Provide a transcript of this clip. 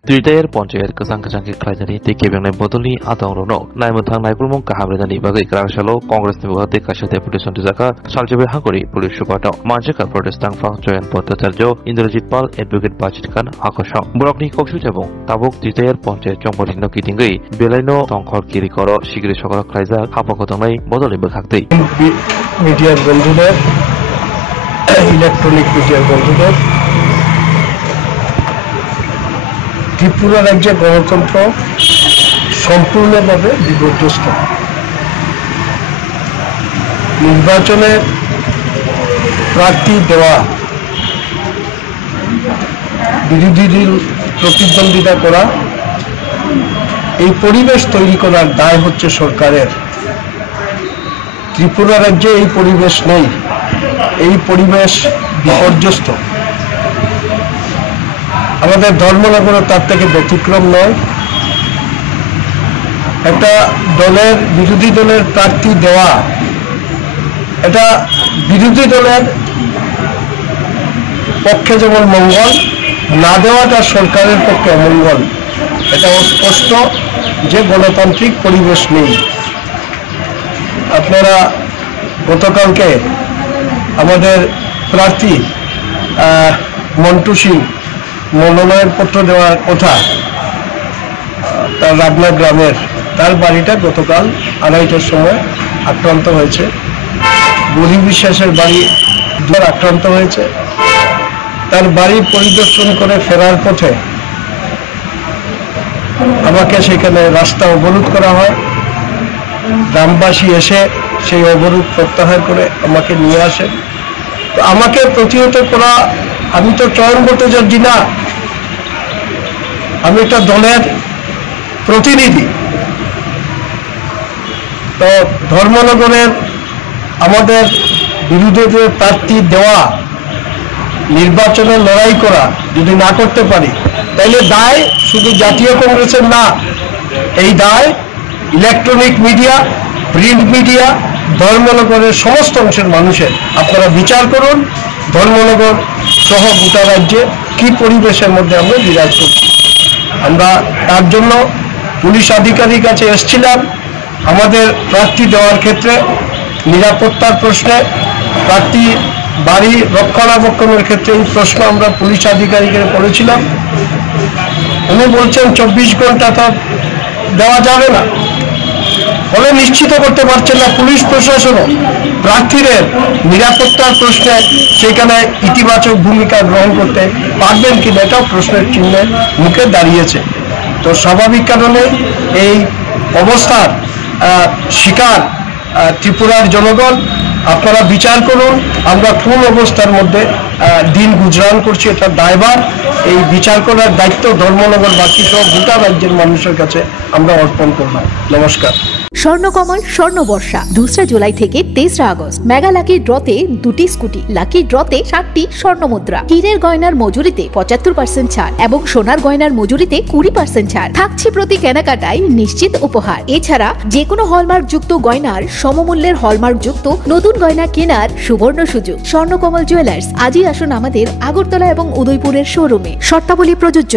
Twitter Poncher Kazanki Krajani, Kevin Bodoli, Adorono, Naimutang Naipurmon Kahabredani Bagi Krashalo, Congress Nivati Kasha Deputation Zaka, Saljabe Hungary, Police Shupata, Manjaka Protestant Factor and Potatarjo, Indrajit Pal, Advocate Bachitkan, Akosha, Brokni Kokshutabon, Tabok Twitter Poncher Chombolino Kitingi, Beleno, Tonkor Kirikoro, Shigri Shokara Kraiza, Hapakotonai, Bodoli Bakakti. Media Bondudar, Electronic Media Bondudar. Tripura রাজ্যে গণতন্ত্র সম্পূর্ণভাবে বিপর্যস্ত। নির্বাচনে প্রার্থী দেওয়া, বিরোধীদের প্রতিদ্বন্দ্বিতা করা, এই পরিবেশ তৈরি করার দায় হচ্ছে সরকারের। ত্রিপুরা রাজ্যে এই পরিবেশ নেই, এই পরিবেশ বিপর্যস্ত। আমাদের ধর্মনগর তার থেকে ব্যতিক্রম নয়। একটা দলের বিরোধী দলের প্রার্থী দেওয়া, এটা বিরোধী দলের পক্ষে যেমন মঙ্গল, না দেওয়াটা সরকারের পক্ষে অমঙ্গল। এটা স্পষ্ট যে গণতান্ত্রিক পরিবেশ নেই। আপনারা গতকালকে আমাদের প্রার্থী মন্টু সিং মনোনয়ন পত্র দেওয়ার কথা, তার রাবনা গ্রামের, তার বাড়িটা গতকাল 2:30টার সময় আক্রান্ত হয়েছে। গরি বিশ্বাসের বাড়ি আক্রান্ত হয়েছে। তার বাড়ি পরিদর্শন করে ফেরার পথে আমাকে সেখানে রাস্তা অবরোধ করা হয়। গ্রামবাসী এসে সেই অবরোধ প্রত্যাহার করে আমাকে নিয়ে আসে। তো আমাকে প্রতিহত করা, আমি তো চয়ন করতে যাচ্ছি না, আমি একটা দলের প্রতিনিধি। তো ধর্মনগরের আমাদের বিরোধীদের প্রার্থী দেওয়া, নির্বাচনে লড়াই করা যদি না করতে পারি, তাহলে দায় শুধু জাতীয় কংগ্রেসের না, এই দায় ইলেকট্রনিক মিডিয়া, প্রিন্ট মিডিয়া, ধর্মনগরের সমস্ত অংশের মানুষের। আপনারা বিচার করুন ধর্মনগর সহ গোটা রাজ্যে কি পরিবেশের মধ্যে আমরা বিরাজ করছি। আমরা তার জন্য পুলিশ আধিকারিক কাছে এসেছিলাম। আমাদের প্রার্থী দেওয়ার ক্ষেত্রে নিরাপত্তার প্রশ্নে, প্রার্থী বাড়ি রক্ষণাবেক্ষণের ক্ষেত্রে এই প্রশ্ন আমরা পুলিশ আধিকারিকের করেছিলাম। উনি বলছেন 24 ঘন্টা তো দেওয়া যাবে না, ফলে নিশ্চিত করতে পারছেন না পুলিশ প্রশাসনও প্রার্থীদের নিরাপত্তার প্রশ্নে সেখানে ইতিবাচক ভূমিকা গ্রহণ করতে পারবেন কিনা, এটাও প্রশ্নের চিহ্নের মুখে দাঁড়িয়েছে। তো স্বাভাবিক কারণে এই অবস্থার শিকার ত্রিপুরার জনগণ। আপনারা বিচার করুন আমরা কোন অবস্থার মধ্যে দিন গুজরান করছি, এটা দায়ভার। এই বিচার করার দায়িত্ব ধর্মনগরবাসী সহ গোটা রাজ্যের মানুষের কাছে আমরা অর্পণ করলাম। নমস্কার। স্বর্ণকমল স্বর্ণবর্ষা 2 জুলাই থেকে 23 আগস্ট। মেগা লাকি ড্রতে 2টি স্কুটি, লাকি ড্রতে 60টি স্বর্ণমুদ্রা, হীরের গয়নার মজুরিতে 75% ছাড় এবং সোনার গয়নার মজুরিতে 20% ছাড় থাকছে প্রতি কেনাকাটায় নিশ্চিত উপহার। এছাড়া যে কোনো হলমার্ক যুক্ত গয়নার সমমূল্যের হলমার্ক যুক্ত নতুন গয়না কেনার সুবর্ণ সুযোগ। স্বর্ণকমল জুয়েলার্স, আজই আসুন আমাদের আগরতলা এবং উদয়পুরের শোরুমে। শর্তাবলী প্রযোজ্য।